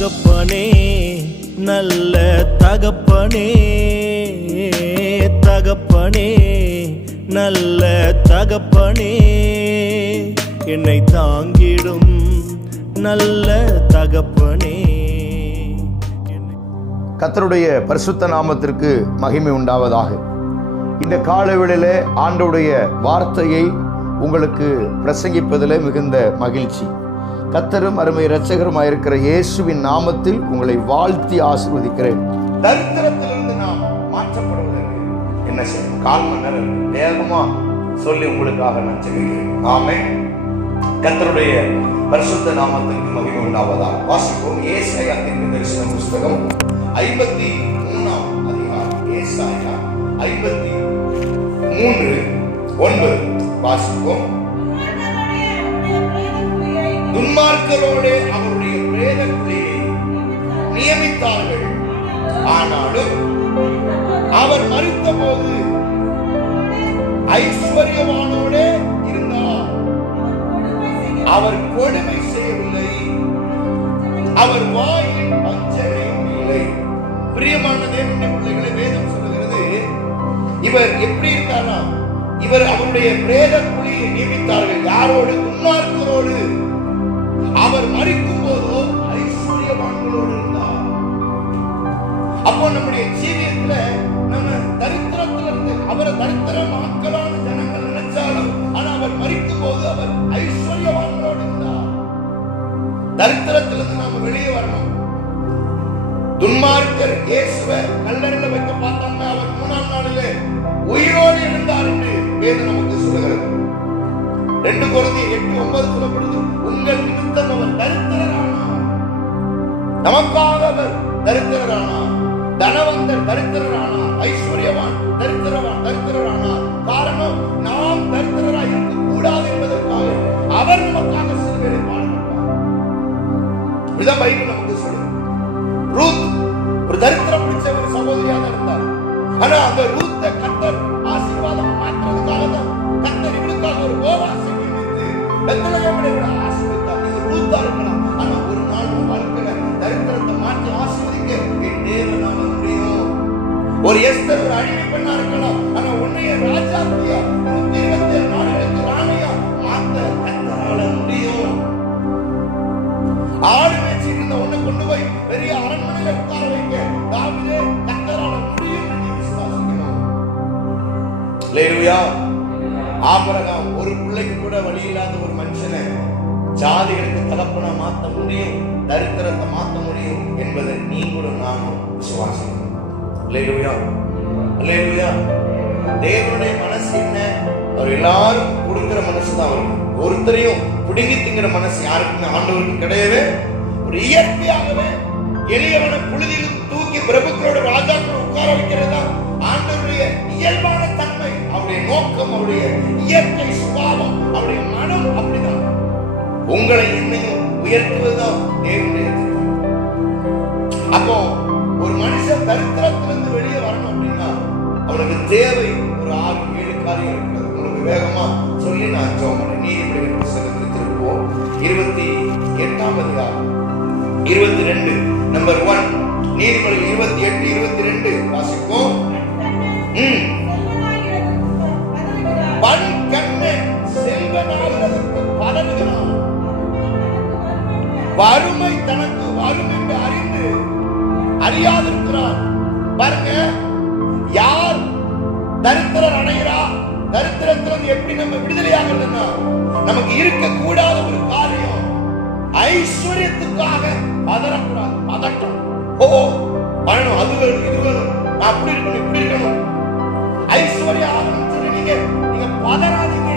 தகப்பனே, நல்ல தகப்பனே, தகப்பனே, நல்ல தகப்பனே, என்னை தாங்கிடும் நல்ல தகப்பனே. கர்த்தருடைய பரிசுத்த நாமத்திற்கு மகிமை உண்டாவதாக. இந்த காலவேளையிலே ஆண்டவருடைய வார்த்தையை உங்களுக்கு பிரசங்கிப்பதிலே மிகுந்த மகிழ்ச்சி. கர்த்தரும் அருமை இரட்சகருமாயிருக்கிற இயேசுவின் நாமத்தில் உங்களை வாழ்த்தி ஆசீர்வதிக்கிறேன். தரித்திரத்திலிருந்து நாம் மாற்றப்படுவதற்கு என்ன செய்யணும்? 1/4 மணி நேரம் வேகமா சொல்லி உங்களுக்காக நான் சொல்கிறேன். ஆமென். கர்த்தருடைய பரிசுத்த நாமத்திற்கு மகிமை உண்டாவதாக. வாசிப்போம். ஏசாயா தீர்க்கதரிசன புத்தகம் 53ஆம் அதிகாரம். ஏசாயா 53:9 வாசிப்போம். துன்மார்க்கரோடு அவருடைய பிரேத குழியை நியமித்தார்கள், ஆனாலும் அவர் மரித்த போது ஐஸ்வர்யவானோடு இருந்தார். அவர் கொடுமை செய்யவில்லை, அவர் வாயில் வஞ்சனையும் இல்லை. பிரியமான தேவனுடைய பிள்ளைகளை, வேதம் சொல்லுகிறது, இவர் எப்படி இருந்தாரா? இவர் அவருடைய பிரேத குழியை நியமித்தார்கள். யாரோடு? துன்மார்க்கரோடு. அவர் மரிக்கும் போதோ ஐஸ்வர்யவான்களோடு இருந்தார். அப்போ நம்முடைய ஜீவியத்துல நம்ம தரித்திரத்திலிருந்து அவரை தரித்திரமாக்கலான ஜனங்கள் நினைச்சாலும், ஆனா அவர் மரிக்கும் போது அவர் ஐஸ்வர்யவான்களோடு இருந்தார். தரித்திரத்திலிருந்து நாம வெளியே வரணும். துன்மார்க்கர் இயேசுவை கல்லறையில் வைக்க பார்த்தாங்க. அவர் 3ஆம் நாளிலே உயிரோடு எழுந்தார் என்று வேதம் நமக்கு சொல்லுகிறது. 2 கொரிந்தியர் 8:9 சொல்லப்படுது, உங்கள் நிமித்தம் அவர் தரித்திரரானார். நமக்காக அவர் தரித்திரரானார். தனவந்தர் தரித்திரரானார், ஐஸ்வர்யவான் தரித்திரரானார். காரணம், நாம் தரித்திரராய் இருக்க கூடாது என்பதற்காக அவர் நமக்காக சிலுவையிலே பாடுபட்டார். இதுதான் பைபிள் நமக்கு சொல்லுது. ரூத் ஒரு தரித்திரம் பிடிச்ச ஒரு சகோதரியாக இருந்தார். ஆனா அந்த ரூத்தை கர்த்தர் ஆசீர்வாதம் மாற்றுறதுக்காக தான் கர்த்தர் இவளுக்காக ஒரு போவாசை நியமித்து பெத்லகேமிலே விட ஆசீர்வதித்தார். நீங்க ரூத்தா இருக்கலாம், ஆனா ஒரு நாள் உங்க வாழ்க்கையில தரித்திரத்தை மாற்றி ஆசீர்வதிக்க என் தேவனால முடியும். ஒரு எஸ்தர் ஒரு அடிமை பெண்ணா இருக்கலாம், ஆனா உன்னைய ராஜாத்தியா 127 நாடுகளுக்கு ராணியா மாத்த கர்த்தரால முடியும். ஆடு மேய்ச்சி இருந்த உன்னை கொண்டு போய் பெரிய அரண்மனையில உட்கார வைக்க தாவீதே கர்த்தரால முடியும் என்று விசுவாசிக்கணும். அல்லேலூயா. ஆபிரகாம் ஒரு பிள்ளைக்கு கூட வழி இல்லாத ஒரு மனுஷனை ஜாதிகளுக்கு தகப்பனா மாத்த முடியும், தரித்திரத்தை மாத்த முடியும் என்பதை நீங்களும் நானும் விசுவாசிக்கணும். அல்லேலூயா, அல்லேலூயா. தேவனுடைய மனசு என்ன? அவர் எல்லாரும் கொடுக்கிற மனசு தான். அவர் ஒருத்தரையும் புடுங்கி திங்கிற மனசு யாருக்குமே ஆண்டவருக்கு கிடையவே. ஒரு இயற்கையாகவே எளியவனை புழுதியில் தூக்கி பிரபுக்களோட ராஜாக்களோட உட்கார வைக்கிறது தான் ஆண்டவருடைய இயல்பான தன்மை. அவருடைய நோக்கம், அவருடைய இயற்கை சுபாவம், அவருடைய மனம் அப்படிதான். உங்களை என்னையும் உயர்த்துவதுதான் தேவனுடைய திட்டம். அப்போ ஒரு மனுஷன் தரித்திரத்திலிருந்து வெளியே வரணும் அப்படின்னா அவனுக்கு தேவை ஒரு 6-7 காரியம் இருக்கிறது. உங்களுக்கு வேகமா சொல்லி நான் ஜெபம். நீதிமொழிகள் புத்தகத்துக்கு திருப்புவோம். 28ஆம் அதிகாரம் 22 நம்பர் 1. நீதிமொழிகள் 28:22 வாசிப்போம். பண்கண்ணன் செல்வனாகிறதற்கு பதறுகிறான், வறுமை தனக்கு வரும் என்று அறிந்து அறியாதிருக்கிறான். பாருங்க, யார் தரித்திரர் அடைகிறா? தரித்திரத்திலிருந்து எப்படி நம்ம விடுதலையாகிறதுன்னா, நமக்கு இருக்க கூடாத ஒரு காரியம் ஐஸ்வர்யத்துக்காக பதறக்கூடாது. பதட்டம், ஓ பண்ணணும், அது வேணும், இது வேணும், நான் அப்படி இருக்கணும், இப்படி இருக்கணும், ஐஸ்வர்யம் ஆகணும்னு சொல்லி நீங்க பதறாதீங்க.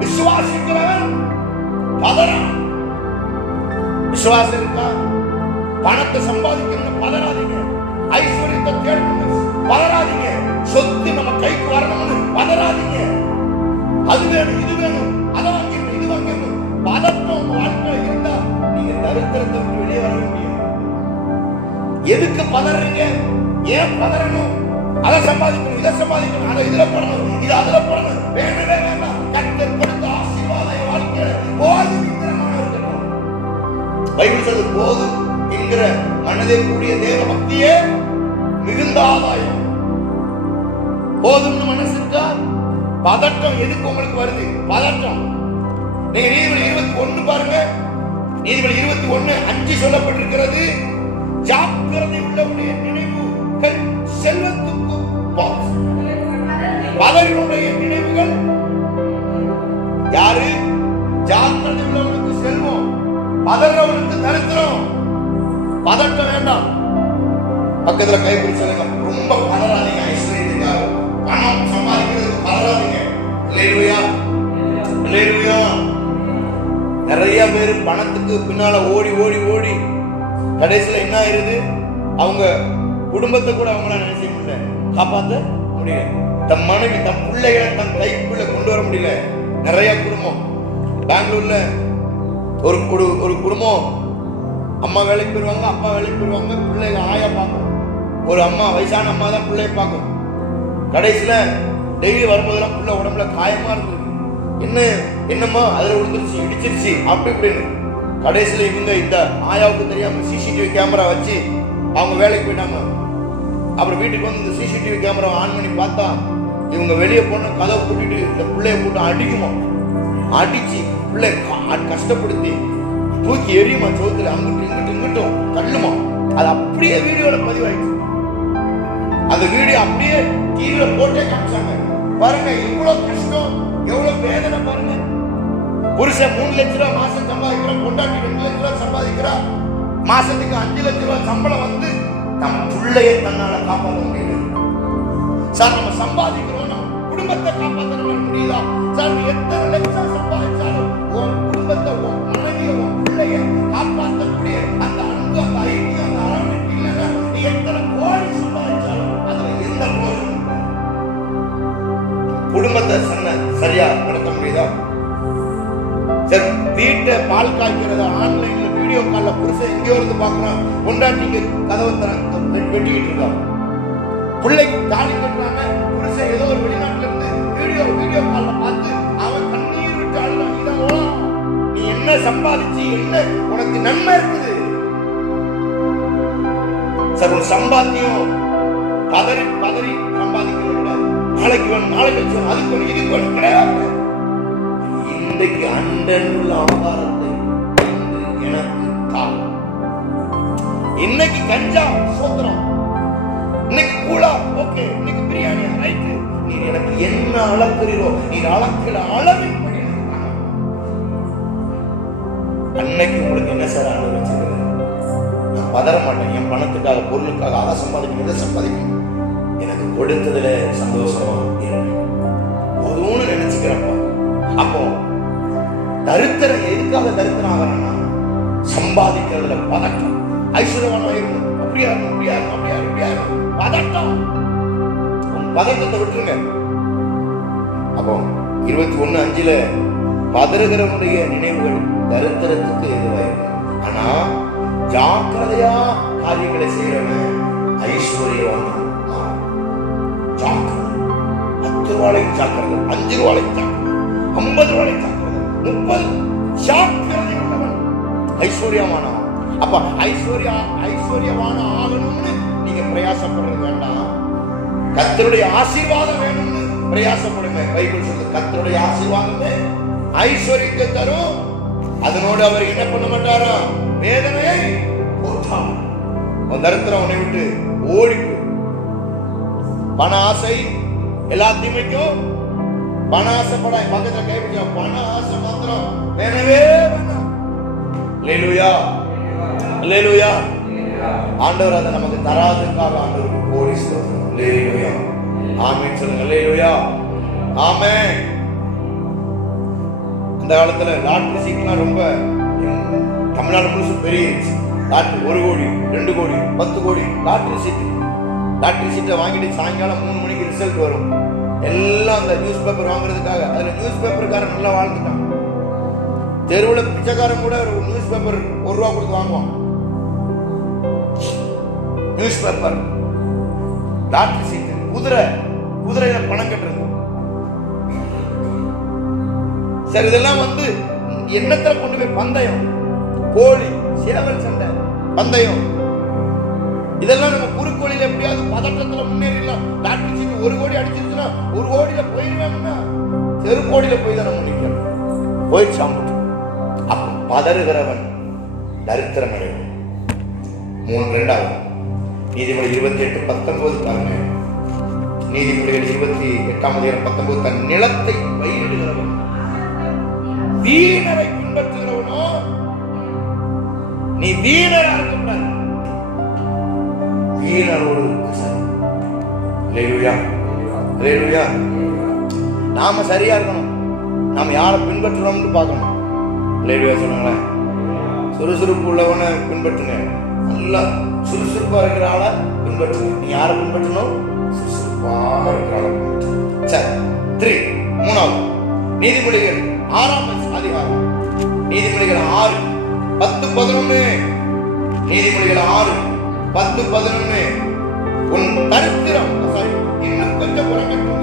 விசுவாசிக்கிறவன் பதறான். விசுவாசம் இருக்கா? பணத்தை சம்பாதிக்கணும்னு பதறாதீங்க. ஐஸ்வர்யத்தை தேடணும்னு பதறாதீங்க. சொத்து நம்ம கைக்கு வரணும்னு பதறாதீங்க. அது வேணும், இது வேணும், அதை வாங்கிடணும், இது வாங்கிடணும். பதட்டம் வாழ்க்கையில் இருந்தா நீங்க தரித்திரத்தை விட்டு வெளியே வர முடியும். எதுக்கு பதறீங்க? ஏன் பதறணும்? அதை சம்பாதிக்கணும், இதை சம்பாதிக்கணும், அதை இதுல போடணும், இது அதுல போடணும். வேணவே வேண்டாம். கர்த்தர் கொடுத்த ஆசீர்வாத வாழ்க்கையில போதும். பைபிள் சொல்றது போதும் என்கிற மனதே கூடிய தேவ பக்தியே மிகுந்த ஆதாயம். போதும்னு மனசு இருக்கா? பதட்டம் எதுக்கு உங்களுக்கு வருது? பதட்டம். நீங்க நீதிபதி 21 பாருங்க. நீதிபதி 21:5 சொல்லப்பட்டிருக்கிறது, ஜாக்கிரதை உள்ளவனுடைய நினைவுகள் செல்வத்துக்கு பதறினுடைய நினைவுகள். யாரு? ஜாக்கிரதை உள்ளவனுக்கு செல்வம், பதறவனுக்கு தரித்திரம். பதட்டம் வேண்டாம். பக்கத்துல கை பிடிச்சு சொல்லுங்க, ரொம்ப பதறாதீங்க. ஐஸ்வர்யத்துக்காக பணம் சம்பாதிக்கிறதுக்கு பதறாதீங்க. அல்லேலூயா, அல்லேலூயா. நிறைய பேர் பணத்துக்கு பின்னால ஓடி ஓடி ஓடி கடைசியில என்ன ஆயிருது? அவங்க குடும்பத்தை கூட அவங்களால நினைச்ச முடியல, காப்பாற்ற முடியல. தன் மனைவி தன் பிள்ளைகளை தன் கைக்குள்ள கொண்டு வர முடியல. நிறைய குடும்பம் பெங்களூர்ல ஒரு குடும்பம், அம்மா வேலைக்கு போயிருவாங்க, அப்பா வேலைக்கு போயிருவாங்க, பிள்ளைங்க ஆயா பார்க்கும். ஒரு அம்மா, வயசான அம்மா தான் பிள்ளைய பார்க்கும். கடைசியில டெய்லி வரும்போதெல்லாம் பிள்ளை உடம்புல காயமா இருக்கு. என்னம்மா அதுல விழுந்துருச்சு, இடிச்சிருச்சு, அப்படி இப்படின்னு. கடைசியில இவங்க இந்த ஆயாவுக்கு தெரியாம சிசிடிவி கேமரா வச்சு அவங்க வேலைக்கு போயிட்டாங்க. அப்புறம் வீட்டுக்கு வந்து இந்த சிசிடிவி கேமரா ஆன் பண்ணி பார்த்தா இவங்க வெளியே போன கதவை கூட்டிட்டு இந்த பிள்ளைய போட்டு அடிக்குமா, அடிச்சு பிள்ளை கஷ்டப்படுத்தி தூக்கி எரியுமா சோத்துல, அங்கிட்டு இங்கிட்டு இங்கிட்டும் தள்ளுமா. அது அப்படியே வீடியோல பதிவாயிடுச்சு. அந்த வீடியோ அப்படியே டிவியில போட்டே காமிச்சாங்க. பாருங்க எவ்வளவு கஷ்டம், எவ்வளவு வேதனை பாருங்க. புருஷன் 3 லட்சம் ரூபாய் மாசம் சம்பாதிக்கிறான், பொண்டாட்டி 2 லட்சம் ரூபாய் சம்பாதிக்கிறா, மாசத்துக்கு 5 லட்சம் ரூபாய் சம்பளம் வந்து நம்ம பிள்ளையை தன்னால காப்பாற்ற முடியல. சார் நம்ம சம்பாதிக்கிறோம், நம்ம குடும்பத்தை காப்பாற்ற முடியுதா? சார் நீ எத்தனை லட்சம் சம்பாதிச்சாலும் உன் குடும்பத்தை, உன் மனைவியை, உன் பிள்ளையை காப்பாற்றக்கூடிய அந்த அன்பு, அந்த ஐக்கியம், அந்த அரவணைப்பு இல்லைன்னா நீ எத்தனை கோடி சம்பாதிச்சாலும் அதுல எந்த கோடும் குடும்பத்தை சரியா நடத்த முடியுதா? சரி, வீட்டை பால் காய்க்கிறத ஆன்லைன்ல வீடியோ கால்ல புருஷன் எங்கேயோ இருந்து பாக்குறான், பொண்டாட்டிக்கு கதவை வெட்டிக்கிட்டு இருக்கான். பிள்ளைக்கு தாலி கட்டுறாங்க, புருஷன் ஏதோ ஒரு வெளிநாட்டுல இருந்து வீடியோ கால்ல பார்த்து அவன் கண்ணீர் விட்டு அழுறான். இதான் நீ என்ன சம்பாதிச்சு என்ன உனக்கு நன்மை இருக்குது? சார் ஒரு சம்பாத்தியம் பதறி பதறி சம்பாதிக்கிறது கிடையாது. நாளைக்கு வச்சு அதுக்கு இதுக்கு ஒன்று கிடையாது. இன்றைக்கு அண்டனுள்ள ஆகாரத்தை எனக்கு தான். இன்னைக்கு கஞ்சா சோத்திரம், இன்னைக்கு கூழா ஓகே, இன்னைக்கு பிரியாணி ரைட்டு. நீ எனக்கு என்ன அளக்கிறீரோ நீ அளக்கிற அளவின் படி அன்னைக்கு உங்களுக்கு என்ன சார் ஆண்டு வச்சிருக்கிறது? நான் பதற மாட்டேன். என் பணத்துக்காக, பொருளுக்காக, அதை சம்பாதிக்கணும், இதை சம்பாதிக்கணும். எனக்கு கொடுத்ததுல சந்தோஷமா போதும்னு நினைச்சுக்கிறப்ப, அப்போ தரித்திரம் எதுக்காக தரித்திரம் ஆகிறான்னா சம்பாதிக்கிறதுல பதட்டம். ஐஸ்வர்யவானா இருக்கணும், அப்படியா இருக்கும், அப்படியா இருக்கும், அப்படியா இப்படியா இருக்கும், பதட்டம். பதட்டத்தை விட்டுருங்க. அப்போ 21:5 பதறுகிறவனுடைய நினைவுகள் தரித்திரத்துக்கு எதுவாயிருக்கு. ஆனா ஜாக்கிரதையா காரியங்களை செய்யறவன் ஐஸ்வர்யவான். ஜாக்கிரதை, 10 ரூபாய்க்கு ஜாக்கிரதை, 5 ரூபாய்க்கு ஜாக்கிரதை, 50 ரூபாய்க்கு ஜாக்கிரதை, 30 ஜாக்கிரதை உள்ளவன் ஐஸ்வர்யவானா. அப்ப ஐஸ்வர்யவான ஆகணும்னு நீங்க பிரயாசப்படுறது வேண்டாம். கர்த்தருடைய ஆசீர்வாதம் வேணும்னு பிரயாசப்படுங்க. பைபிள் சொல்லுது கர்த்தருடைய ஆசீர்வாதமே ஐஸ்வர்யத்தை தரும், அதனோடு அவர் என்ன பண்ண மாட்டாரா? வேதனையை போட்டார். உன் தரித்திரம் உன்னை விட்டு ஓடிப்பு. பண ஆசை எல்லாத்தையும் வைக்கும். பண ஆசைப்பட பக்கத்துல கைப்பிடிச்சா பண ஆசை மாத்திரம் வேணவே வேண்டாம். அல்லேலூயா, அல்லேலூயா. ஆண்டவர் அதை நமக்கு தராதுக்காக ஆண்டவருக்கு கோடி ஸ்தோத்திரம். அல்லேலூயா, ஆமென் சொல்லுங்க. அல்லேலூயா, ஆமென். அந்த காலத்துல லாட்டரி சீட்லாம் ரொம்ப தமிழ்நாடு முழுசும் பெரிய லாட்டரி. 1 கோடி, 2 கோடி, 10 கோடி லாட்டரி சீட்டு. லாட்டரி சீட்டை வாங்கிட்டு சாயங்காலம் 3 மணிக்கு ரிசல்ட் வரும். எல்லாம் அந்த நியூஸ் பேப்பர் வாங்குறதுக்காக. அதுல நியூஸ் பேப்பருக்காரன் நல்லா வாழ்ந்துட்டான். தெருவில் பிச்சைக்காரன் கூட ஒரு நியூஸ் பேப்பர் 1 ரூபா கொடுத்து வாங்குவான். நியூஸ் பேப்பர், லாட்டரி சீட்டு, குதிரையில பணம் கட்டுறது. சரி, இதெல்லாம் வந்து எண்ணத்துல கொண்டு போய் பந்தயம், கோழி, சேவல் சண்டை, பந்தயம், இதெல்லாம் நம்ம குறுக்கு வழியில எப்படியாவது பதட்டத்துல முன்னேறிடலாம். லாட்டரி சீட்டு 1 கோடி அடிச்சிருச்சுன்னா 1 கோடியில போயிருவேன்னா தெரு கோடியில போய் தான் நம்ம நிற்கணும். போய் சாப்பிட்டு அப்ப பதறுகிறவன் தரித்திரம் அடையும். 3 நீதிமொழி 28:19 பாருங்க. நீதிமொழிகள் 28:19 தன் நிலத்தை பயிரிடுகிறவன் வீணரை பின்பற்றுகிறவனோ, நீ வீணரா இருக்கக்கூடாது, வீணரோடு நாம சரியா இருக்கணும். நாம யாரை பின்பற்றுறோம்னு பார்க்கணும். சொல்லுங்களேன், சுறுசுறுப்பு உள்ளவனை பின்பற்றுங்க, நல்லா சுறுசுறுப்பா இருக்கிற ஆளை பின்பற்றுங்க. நீ யாரை பின்பற்றணும்? சுறுசுறுப்பா இருக்கிற ஆளை பின்பற்று. சரி, 3 நீதிமொழிகள் 6 அதிகாரம், நீதிமொழிகள் 6:10-11. நீதிமொழிகள் 6:10-11. உன் தரித்திரம் இன்னும் கொஞ்சம் உறங்கட்டும்,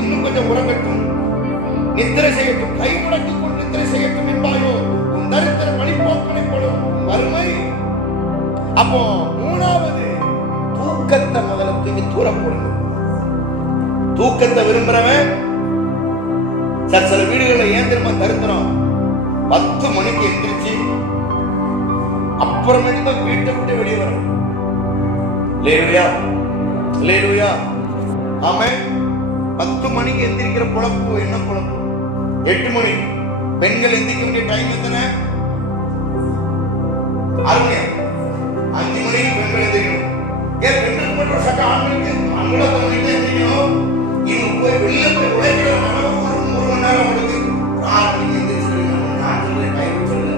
இன்னும் கொஞ்சம் உறங்கட்டும், நித்திரை செய்யட்டும், கை முடக்கிக் கொண்டு நித்திரை செய்யட்டும் என்பாயோ, உன் தரித்திரம் வழிபோக்கனை போடும் வறுமை. அப்போ 3வது, தூக்கத்தை முதல்ல தூக்கி தூரம் போடுங்க. தூக்கத்தை விரும்புறவன் சில வீடுகளில் ஏன் திரும்ப தரித்திரம், 10 மணிக்கு எந்திரிச்சு அப்புறமேட்டு தான் வீட்டை விட்டு வெளியே வரும். ஆமே, 10 மணிக்கு எந்திரிக்கிற குழப்பு என்ன குழப்பு? 8 மணி. பெண்கள் எந்திரிக்க வேண்டிய டைம் எத்தனை? 6 மணி. 5 மணிக்கு பெண்கள் எந்திரிக்கணும். ஏன் பெண்களுக்கு மட்டும் சட்ட, ஆண்களுக்கு அங்குல மணிக்கு எந்திரிக்கணும். இன்னும் போய் வெளியில போய் உழைக்கிற 1 மணி நேரம் அவங்களுக்கு 4 மணிக்கு எந்திரிச்சு நான் சொல்ல டைம் சொல்லல.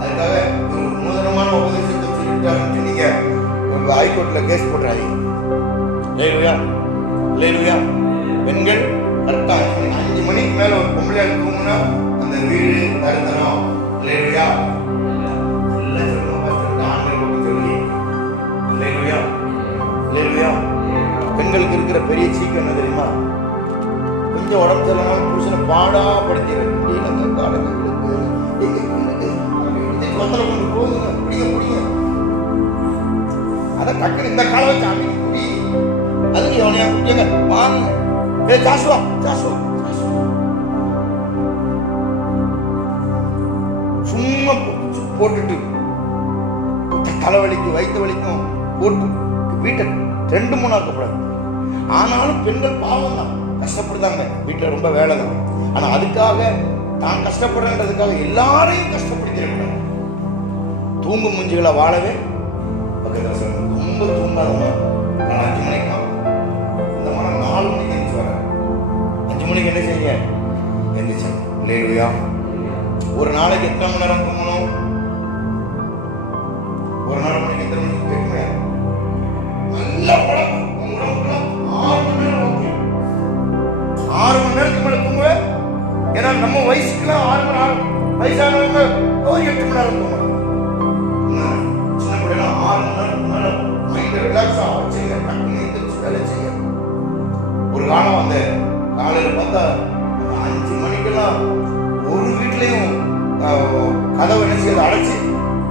அதுக்காக ஒரு நூதனமான உபதேசத்தை சொல்லிட்டாருன்னு நீங்க ஹைகோர்ட்ல கேஸ் போடுறாங்க. பெண்கள் கரெக்டா 5 மணிக்கு மேல ஒரு பொம்பளையால் தூங்குனா அந்த வீடு தரித்திரம். பெண்களுக்கு இருக்கிற பெரிய சீக்கம் என்ன தெரியுமா? கொஞ்சம் உடம்பு சரியில்லைனாலும் புருஷனை பாடா படுத்தி கொண்டு போகுதுங்க, பிடிங்க அதை டக்குனு இந்த கால வச்சு அமைக்க குடி. அதுக்கு எவனையா குடிங்க வாங்க, ஜாசுவா சும்மா போட்டுட்டு தலைவலிக்கு வயிற்று வலிக்கும் போட்டு வீட்டை 2-3 ஆக்கப்படாது. ஆனாலும் பெண்கள் பாவம் தான், கஷ்டப்படுதாங்க, வீட்டில் ரொம்ப வேலை தான். ஆனா அதுக்காக தான் கஷ்டப்படுறதுக்காக எல்லாரையும் கஷ்டப்படுத்திடக்கூடாது. தூங்கும் மூஞ்சிகளை வாழவே ரொம்ப தூங்காதவங்க 5 மணிக்கு இந்த மாதிரி 4 மணிக்கு எழுந்து வர 5 மணிக்கு என்ன செய்ய எந்திரிச்சா. ஒரு நாளைக்கு எத்தனை மணி நேரம் தூங்கணும்? ஒரு நாள் மணிக்கு எத்தனை மணிக்கு கேட்குமே? நல்ல படம் 6 மணி நேரம். 6 மணி நேரத்துக்கு மேல தூங்குவேன். ஏன்னா நம்ம வயசுக்குலாம் 6 மணி நேரம், வயசானவங்க 8 மணி நேரம் தூங்கணும். சின்ன பிள்ளைங்க 6 மணி நேரம் மேல மைண்ட் ரிலாக்ஸா வச்சுங்க, டக்குனு எந்திரிச்சு வேலை செய்ய. ஒரு காலம் வந்து காலையில பார்த்தா 5 மணிக்கெல்லாம் ஒரு வீட்லயும் கதவை என்ன செய்யறது அடைச்சு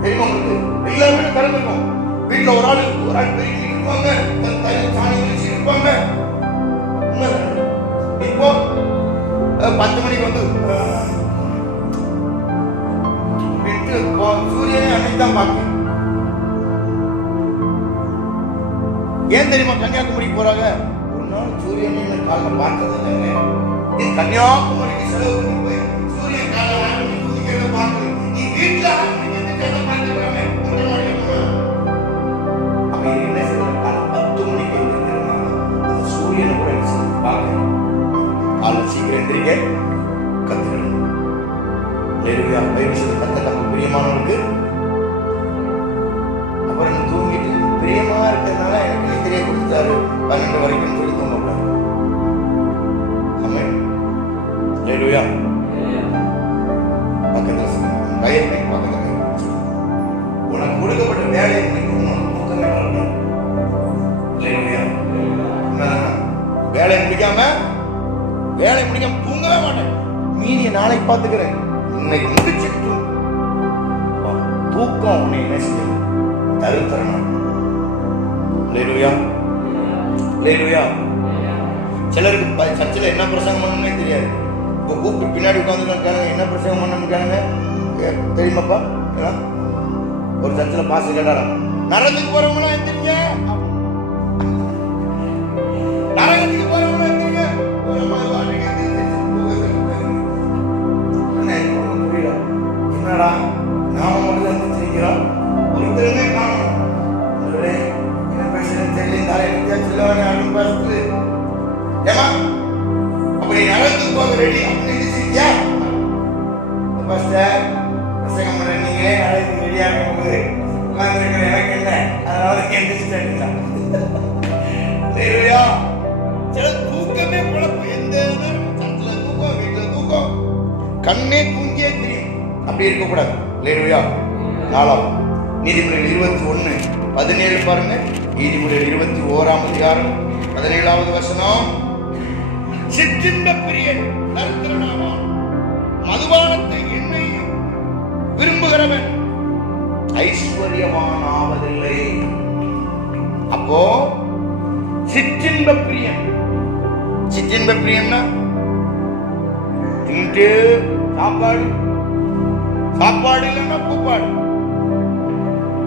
தெரியுமா உங்களுக்கு? எல்லா வீடும் திறந்துருக்கும். வீட்டுல ஒரு ஆள் பெருக்கி இருப்பாங்க, சாணி வச்சு இருப்பாங்க. இப்போ 10 மணிக்கு வந்து சூரியனை அன்னைக்கு தான் பார்க்க. ஏன் தெரியுமா கன்னியாகுமரிக்கு போறாங்க? ஒரு நாள் சூரியனை காலைல பார்த்தது இல்லைங்க. நீ கன்னியாகுமரிக்கு செலவு பண்ணி போய் சூரியன் காலைல 6 மணிக்கு உதிக்கிறத பார்க்கல. நீ வீட்டுல 6 மணிக்கு எந்திரிச்சு பார்த்துக்கிறாங்க. அப்ப என்ன செய்யணும்? 10 மணிக்கு எந்திரிக்கிறதுனால அந்த சூரியனை கூட பார்க்க காலை சீக்கிரம் எந்திரிக்க கத்துக்கணும். நமக்கு பிரியமானவருக்கு அப்புறம் தூங்கிட்டு பிரியமா இருக்கிறதுனால எனக்கு எதிரே கொடுத்தாரு 12 வரைக்கும் சொல்லி தூங்கக்கூடாது. பக்கத்துல கயத்தை பக்கத்துல உனக்கு கொடுக்கப்பட்ட வேலையை வேலையை முடிக்காம தூங்கவே மாட்டேன். மீதியை நாளைக்கு பார்த்துக்கிறேன். இன்னைக்கு முடிச்சிட்டு தூக்கம் உன்னை என்ன செய்யும்? தருத்தரணும். அல்லேலூயா, அல்லேலூயா. சிலருக்கு சர்ச்சில் என்ன பிரசங்கம் பண்ணணும்னே தெரியாது. இப்போ கூப்பிட்டு பின்னாடி உட்காந்துருக்காங்க, என்ன பிரசங்கம் பண்ணணும்னு தெரியுமாப்பா? ஒரு சர்ச்சில் பாச கேட்டாரா, நரகத்துக்கு போறவங்களாம் எந்திரிங்க, நரகத்துக்கு போறவங்களாம் எந்திரிங்க. என்னடா நாம மட்டும் எந்திரிச்சிருக்கிறோம், ஒருத்தருமே காணும். என்ன பேசுறேன்னு தெரியல, சொல்லுவாங்க அப்படின்னு பார்த்து ஏமா அப்ப நீ நரகத்துக்கு போக ரெடி அப்படின்னு எந்திரிச்சிருக்கியா? பிரசங்கம் பண்ண நீங்களே நரகத்துக்கு ரெடியாக போகுது உட்கார்ந்து எனக்கு என்ன, அதனால எந்திரிச்சிட்டேன். சில தூக்கமே குழப்பம், எந்த சர்ச்சில் தூக்கம், வீட்டில் தூக்கம், கண்ணே தூங்கியே தெரியும். அப்படி இருக்கக்கூடாது. அல்லேலூயா. 4 நீதிமொழிகள் 21:17 பாருங்க. நீதிமொழிகள் 21ஆம் அதிகாரம் 17வது வசனம். சிற்றின்ப பிரியன் தரித்திரனாவான், மதுபானத்தை எண்ணெய் விரும்புகிறவன் ஐஸ்வர்யவான் ஆவதில்லை. அப்போ சிற்றின்ப பிரியன், சிற்றின்ப பிரியன்னா தின்ட்டு சாப்பாடு, சாப்பாடு இல்லைன்னா கூப்பாடு,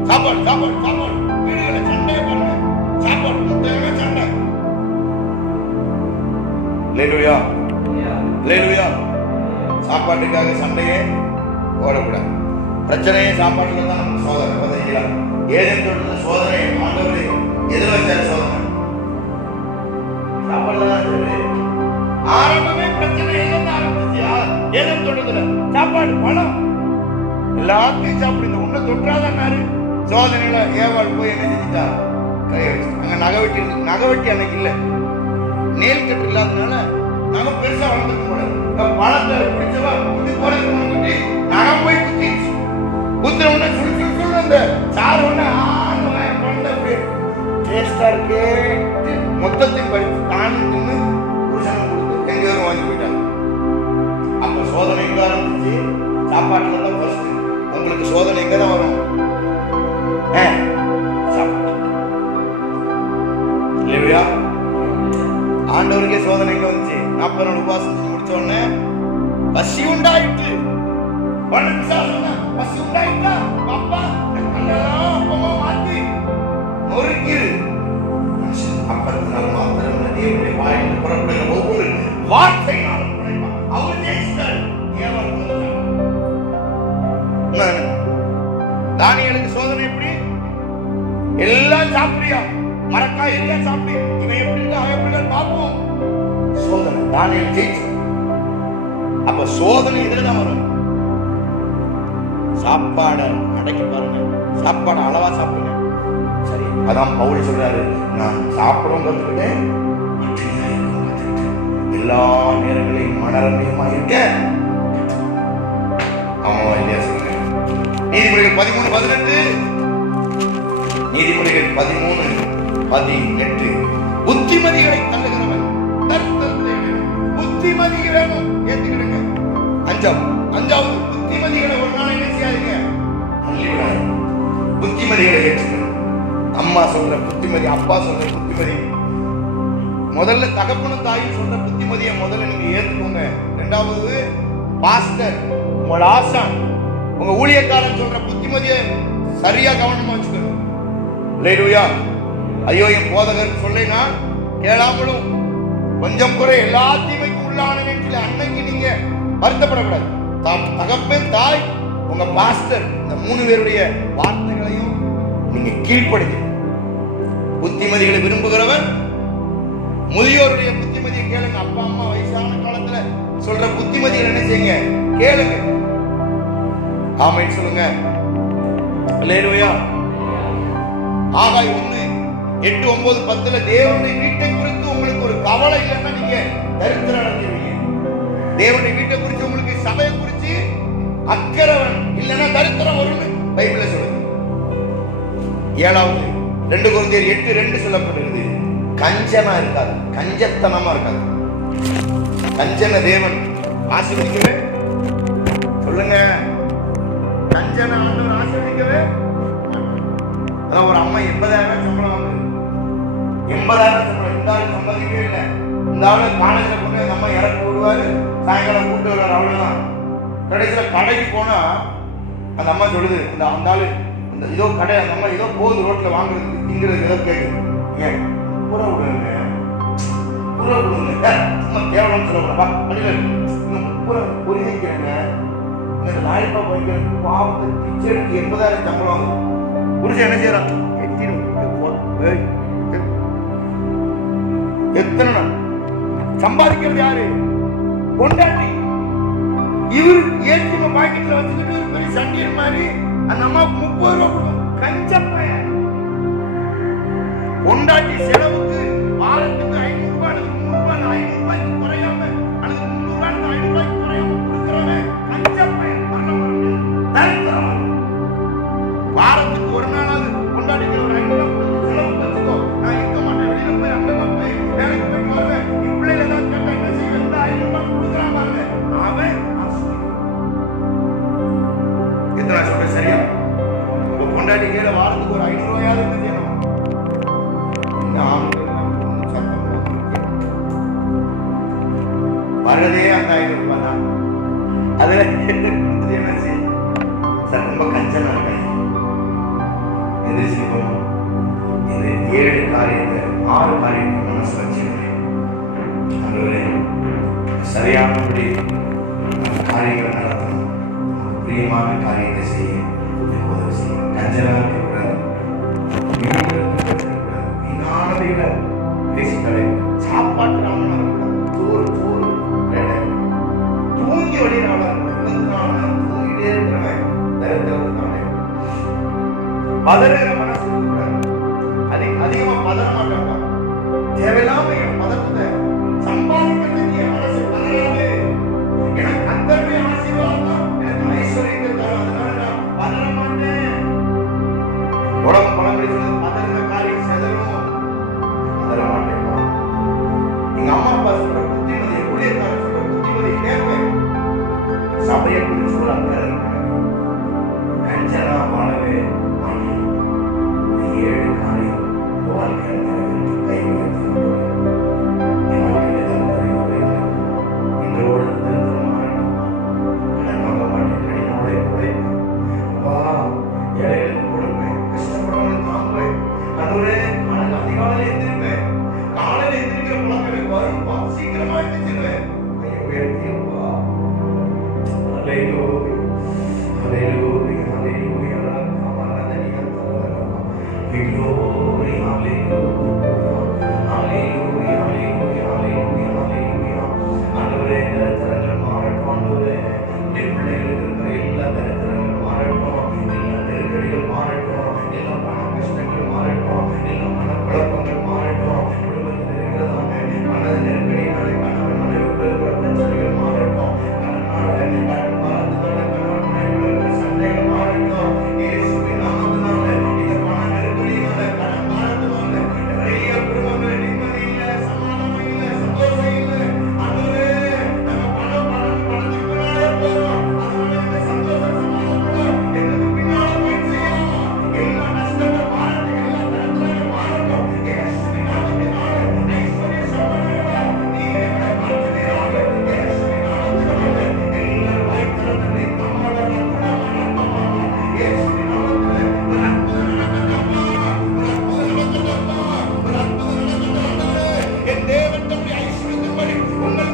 சாப்பாடு சாப்பாடு சாப்பாடு. வீடுகளை சண்டையை பாருங்க, சாப்பாடு முட்டையான சண்டை. அல்லேலூயா, அல்லேலூயா. சாப்பாட்டுக்காக சண்டையே போடக்கூடாது. பிரச்சனையே சாப்பாட்டுல தான் நமக்கு சோதனை. பார்த்தீங்களா? ஏதேன் தோட்டத்துல சோதனை ஆண்டவர் எதில் வச்சார்? சோதனை சாப்பாடுல தான் இருக்கு. ஆரம்பமே பிரச்சனை எங்க ஆரம்பிச்சு? ஏதேன் தோட்டத்துல சாப்பாடு, பணம், எல்லாத்தையும் சாப்பிடுங்க. உன்னை தொற்றாதான் சோதனையில ஏவாள் போய் என்ன செஞ்சுட்டா? கையை வச்சு அங்க நகவெட்டி அன்னைக்கு இல்லை, நேல் கட்டு இல்லாதனால நகை பெருசா வளர்ந்துக்க கூடாது. பழத்தை பிடிச்சவா இது போல குட்டி நகம் போய் குத்திச்சு. குத்துற உடனே சுடு அந்த சாறு உடனே டேஸ்டா இருக்கே மொத்தத்தையும் பறித்து தானி தின்னு புருஷனை கொடுத்து எங்க வாங்கி போயிட்டாங்க. அப்ப சோதனை எங்க ஆரம்பிச்சு? சாப்பாட்டுல தான் ஃபர்ஸ்ட். உங்களுக்கு சோதனை எங்க தான் வரும்? சாப்பாட்டு. இல்லையா? ஆண்டவருக்கே சோதனை எங்க வந்துச்சு? 40 நாள் உபவாசம் முடிச்ச உடனே பசி உண்டாயிட்டு. பசி உண்டாயிட்டா அப்பா அப்பமா மாத்தி நொறுக்கிரு. அப்பத்தினால மாத்திரம் தேவனுடைய வாயிலிருந்து புறப்படுகிற ஒவ்வொரு வார்த்தையினாலும் அவர் ஜெயித்தார். தானியேலுக்கு சோதனை எப்படி? எல்லாம் சாப்பிடியா, மரக்காய் எல்லாம் சாப்பிடு, இவன் எப்படி இருக்கா அவன் எப்படி இருக்கான்னு பார்ப்போம். சோதனை தானியேல் ஜெயிச்சு. அப்ப சோதனை இதுலதான் வரும். சாப்பாடை அடக்கி பாருங்க, சாப்பாடு அளவா சாப்பிடுங்க. சரி, அதான் பவுல் சொல்றாரு, நான் சாப்பிடும் கத்துக்கிட்டேன், எல்லா நேரங்களையும் மனரம்பியமா இருக்க. ஆமா இல்லையா சொல்லுங்க. நீதிமொழிகள் 13:18, நீதிமொழிகள் 13:18. புத்திமதிகளை தள்ளுகிறவன் புத்திமதிகளும் ஏத்துக்கிடுங்க. அஞ்சாவது புத்திமதிகளை ஒரு நாள் என்ன செய்யாதீங்க, புத்திமதிகளை ஏற்றுக்கணும். அம்மா சொல்ற புத்திமதி, அப்பா சொல்ற புத்திமதி, முதல்ல தகப்பனும் தாயும் சொல்ற புத்திமதியை முதல்ல நீங்க ஏத்துக்கோங்க. இரண்டாவது பாஸ்டர், உங்களோட ஆசான், உங்க ஊழியக்காரன் சொல்ற புத்திமதியை சரியா கவனமா வச்சுக்கணும். அல்லேலூயா. ஐயோ என் போதகர் சொல்லினா கேளாமலும் கொஞ்சம் குறை எல்லா தீமைக்கும் உள்ளானவன் சொல்லி அன்னைக்கு நீங்க வருத்தப்படக்கூடாது. தகப்பன், தாய், உங்க பாஸ்டர், இந்த 3 பேருடைய வார்த்தைகளையும் நீங்க கீழ்ப்படுங்க. புத்திமதிகளை விரும்புகிறவன் முதியோருடைய புத்திமதியை கேளுங்க. அப்பா அம்மா வயசான காலத்துல சொல்ற புத்திமதிகளை என்ன செய்யுங்க, கேளுங்க. ஆமென் சொல்லுங்க. அல்லேலூயா. ஆகாய் 1:8-9-10 தேவனுடைய வீட்டை குறித்து உங்களுக்கு ஒரு கவலை இல்லைன்னா நீங்க தரித்திரம் அடைஞ்சிருவீங்க. தேவனுடைய வீட்டை குறித்து உங்களுக்கு சபையை குறித்து அக்கறவன் இல்லைன்னா தரித்திரம் வரும்னு பைபிள்ல சொல்லுது. 7வது 2 கொரிந்தியர் 8:2 சொல்லப்படுகிறது. கஞ்சனா இருக்காது, கஞ்சத்தனமா இருக்காது. கஞ்சன தேவன் ஆசீர்வதிக்கவே சொல்லுங்க. கஞ்சனை ஆண்டவர் ஆசீர்வதிக்கவே. அதான் ஒரு அம்மா 80,000 சம்பளம் வாங்குது. 80,000 சம்பளம். இந்த ஆள் சம்பாதிக்கவே இல்லை. இந்த ஆளு காலேஜில் கொண்டு அந்த அம்மா இறக்கி விடுவாரு, சாயங்காலம் கூப்பிட்டு வருவார், அவ்வளவுதான். கடைசியில் கடைக்கு போனா அந்த அம்மா சொல்லுது, அந்த ஆளு இந்த ஏதோ கடை, அந்த அம்மா ஏதோ போகுது ரோட்ல வாங்குறதுக்கு திங்கிறதுக்கு ஏதோ கேட்குது. ஏன் புற விடுங்க, புற விடுங்க, சும்மா கேவலம் சொல்லக்கூடாப்பா அப்படின்னு புற புரிஞ்சுக்கிறேங்க. இந்த லாரிப்பா போய்க்கிறது பாவத்தை பிச்சை எடுத்து 80,000 சம்பளம் வாங்குது. புரிஞ்சு என்ன செய்யறான்? எத்தனை நாள் சம்பாதிக்கிறது யாரு? பொண்டாட்டி. இவர் ஏற்றிம பாக்கெட்ல வச்சுக்கிட்டு ஒரு பெரிய சண்டியர் மாதிரி அந்த அம்மாவுக்கு 30 ரூபா கொடுக்கும். கஞ்ச பையன். பொண்டாட்டி செலவுக்கு வாரத்துக்கு 500 ரூபாய், 300 ரூபாய், 500 ரூபாய்க்கு குறையாம அல்லது 300 ரூபாய், 500 ரூபாய்க்கு குறையாம கொடுக்கிறவன் கஞ்ச பையன். வாரத்துக்கு ஒரு நாளாவது பொண்டாட்டிக்கு ஒரு 500 ரூபாய் செலவு வச்சுக்கோ. நான் இருக்க மாட்டேன், வெளியில போய் அங்க போய் வேலைக்கு போயிட்டு வருவேன். பிள்ளைல தான் கேட்டா என்ன செய்வேன்? 500 ரூபாய் கொடுக்குறான் பாருங்க. அவன் எத்தனை சொல்ற சரியா? உங்க பொண்டாட்டி கீழே வாரத்துக்கு ஒரு 500 ரூபாயாவது என்ன செய்யணும்? இந்த ஆண்கள் வரதே அந்த 500 ரூபாய் தான். அதுல என்ன செய்யும்? சார் ரொம்ப கஞ்சனா இருக்கேன். எந்திரிச்சு போகணும். இந்த 7 காரியத்தை 6 காரியத்தை மனசு வச்சுக்கிறேன். அதுவரை சரியானபடி காரியங்களை நடத்தணும். பிரியமான காரியத்தை செய்ய உதவி செய்யும். கஞ்சனா இருக்கக்கூடாது, வீணானதைகளை பேசிக்கலை. சாப்பாட்டு ராமனா இருக்கக்கூடாது. சோறு தூங்கி வழியினால 24 நாள் தூங்கிட்டே இருக்கிறவன் தரித்திரத்தினாலே. பதறுகிற மனசு இருக்கக்கூடாது. அதிகமா பதற மாட்டாங்க. தேவையில்லாம என் பதறத்தை சம்பாதிக்கிறதுக்கு என் மனசு பதறாது. எனக்கு கர்த்தருடைய ஆசீர்வாதம் தான் எனக்கு ஐஸ்வர்யத்தை தரும். அதனால நான் பதற மாட்டேன். உடம்பு பழமொழி சொல்லுது, பதறுகிற காரியம் செதறும். பதற மாட்டேன். எங்க அம்மா அப்பா சொல்ற புத்திமதி, ஊழியக்காரர் சொல்ற புத்திமதி கேட்பேன். சபையை குறிச்சு கூட அங்க கஞ்சனா வாழவே மாட்டேன். 7 காரியம் வாழ்க்கையில் கை உயர்த்தி என் வாழ்க்கையில் இன்றோடு திருத்தம் மாறணும். கடன் வாங்க மாட்டேன், கடினோட உழைப்பேன். அப்பா ஏழைகளுக்கு கொடுப்பேன், கஷ்டப்படுறவங்க தாங்குவேன். அதுவரே காலையில் அதிகாலையில் எந்திருப்பேன். காலையில் எந்திரிக்கிற பழக்கம் எனக்கு வரும்பா, சீக்கிரமா எந்திரிச்சிருவேன். கையை உயர்த்தியப்பா. அல்லேலூயா, அல்லேலூயா, அல்லேலூயா. Glory, hallelujah, hallelujah, hallelujah, hallelujah, hallelujah. ஆண்டவரே, தரித்திரங்கள் மாறட்டும். ஆண்டவரே, உடைய பிள்ளைகளுக்கு இருக்கிற எல்லா தரித்திரங்கள் மாறட்டும், எல்லா நெருக்கடிகள் மாறட்டும், எல்லா பண கஷ்டங்கள் மாறட்டும், எல்லா மனக்குழப்பங்கள் மாறட்டும். குடும்பத்தில் இருக்கிறதான மன நெருக்கடினாலே கணவன் மனைவிக்குள்ள இருக்கிற பிரச்சனைகள் மாறட்டும். கடன் பாரத்தோட கணவன் மனைவிக்குள்ள இருக்கிற சண்டைகள் மாறட்டும். இயேசுவின் நாமத்தினால இந்த பண நெருக்கடினால கடன் பாரத்தினால நிறைய குடும்பங்கள் நிம்மதி இல்லை, சமாதானம் இல்லை, சந்தோஷம் இல்லை. அதுவே நம்ம பணத்துக்கு பின்னாலே போறோம். அதனால இந்த சந்தோஷம் சமாதானம் எங்களுக்கு பின்னால போய் செய்யணும். எல்லா நஷ்டங்கள் மாறட்டும், எல்லா தரத்திலும் மாறட்டும். இயேசுவின் நாமத்தினால ஐஸ்வர்ய சம்பளங்களா நீங்க எங்களை மாற்றுவீராக. இயேசுவின் நாமத்தினால எல்லாரும் வாய்த்தரத்தை நம்மளோட இயேசுவின் நாமத்திலே ஒரு அற்புதம் நடக்கட்டும். ஒரு அற்புதம் நடக்கட்டும். ஒரு அற்புதம் நடக்கட்டும். என் தேவன் தம்முடைய ஐஸ்வர்யத்தின்படி உங்கள்